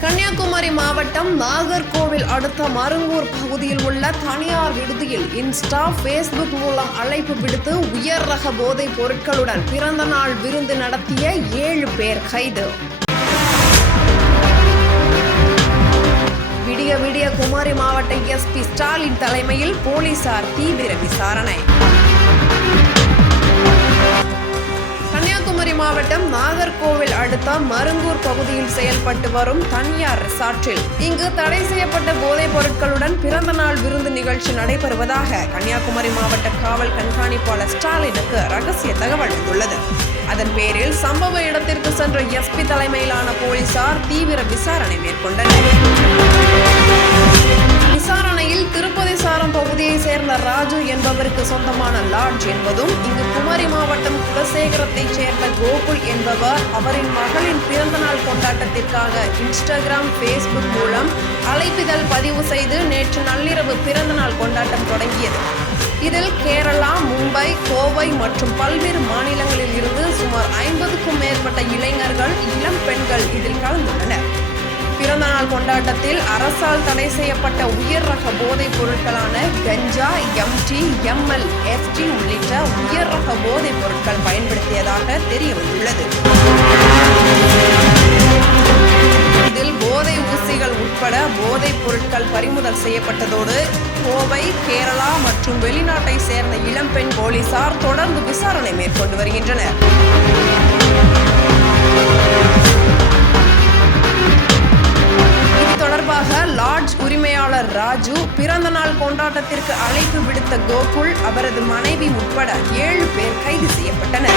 கன்னியாகுமரி மாவட்டம் நாகர்கோவில் அடுத்த மருங்கூர் பகுதியில் உள்ள தனியார் விடுதியில் இன்ஸ்டா ஃபேஸ்புக் மூலம் அழைப்பு விடுத்து உயர் ரக போதைப் பொருட்களுடன் பிறந்த நாள் விருந்து நடத்திய ஏழு பேர் கைது. விடிய விடிய குமரி மாவட்ட எஸ்பி ஸ்டாலின் தலைமையில் போலீசார் தீவிர விசாரணை. கன்னியாகுமரி மாவட்டம் நாகர்கோவில் அடுத்த மருங்கூர் பகுதியில் செயல்பட்டு வரும் தனியார் ரிசார்ட்டில் இங்கு தடை செய்யப்பட்ட போதைப் பொருட்களுடன் பிறந்த நாள் விருந்து நிகழ்ச்சி நடைபெறுவதாக கன்னியாகுமரி மாவட்ட காவல் கண்காணிப்பாளர் ஸ்டாலினுக்கு ரகசிய தகவல் வந்துள்ளது. அதன் பேரில் சம்பவ இடத்திற்கு சென்ற எஸ்பி தலைமையிலான போலீசார் தீவிர விசாரணை மேற்கொண்டனர். விசாரணையில் திருப்பதி சாரம் பகுதியை சேர்ந்த ராஜு என்பவருக்கு சொந்தமான லாட்ஜ் என்பதும் இங்கு குமரி மாவட்டம் குலசேகரத்தைச் கோகுல் அவரின் மகளின் பிறந்தநாள் கொண்டாட்டத்திற்காக இன்ஸ்டாகிராம் ஃபேஸ்புக் மூலம் அழைப்பிதழ் பதிவு செய்து நேற்று நள்ளிரவு பிறந்தநாள் கொண்டாட்டம் தொடங்கியது. இதில் கேரளா மும்பை கோவை மற்றும் பல்வேறு மாநிலங்களில் இருந்து சுமார் ஐம்பதுக்கும் மேற்பட்ட இளைஞர்கள் இளம் பெண்கள் இதில் கலந்துள்ளனர். பிறந்தநாள் கொண்டாட்டத்தில் அரசால் தடை செய்யப்பட்ட உயர் ரக போதைப் பொருட்களான கஞ்சா எம்டி எம்எல் எஃப்டி உள்ளிட்ட உயர் ரக போதைப் பொருட்கள் பயன்படுத்தியதாக தெரிய வந்துள்ளது போதைப் பொருட்கள் பறிமுதல் செய்யப்பட்டதோடு கோவை கேரளா மற்றும் வெளிநாட்டை சேர்ந்த இளம்பெண் போலீசார் தொடர்ந்து விசாரணை மேற்கொண்டு வருகின்றனர். இது தொடர்பாக லாட்ஜ் உரிமையாளர் ராஜு பிறந்த நாள் கொண்டாட்டத்திற்கு அழைப்பு விடுத்த கோகுல் அவரது மனைவி உட்பட ஏழு பேர் கைது செய்யப்பட்டனர்.